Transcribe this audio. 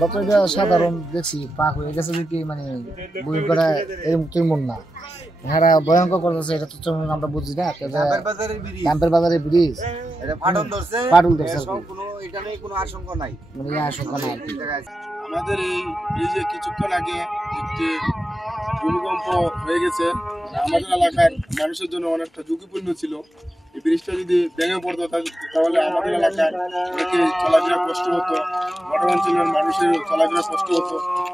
আমরা তো এটা সাধারণ দেখছি পাক হয়ে গেছে যে কি মানে বই করা এরকম তেমন না, হ্যাঁ ভয়ঙ্কর করতেছে, এটা তো তেমন আমরা বুঝি না। ক্যাম্পের বাজারে ব্রিজ ফাটল ধরছে কোনো এটা নেই, কোনো আশঙ্কা নাই, মানে আশঙ্কা নাই। আমাদের এই ব্রিজে কিছুক্ষণ আগে একটি ভূমিকম্প হয়ে গেছে, আমাদের এলাকার মানুষের জন্য অনেকটা ঝুঁকিপূর্ণ ছিল। এই ব্রিজটা যদি ভেঙে পড়তো তাহলে আমাদের এলাকার অনেকে চলাফেরা কষ্ট হতো, বর্তমাঞ্চলের মানুষের চলাফেরা কষ্ট হতো।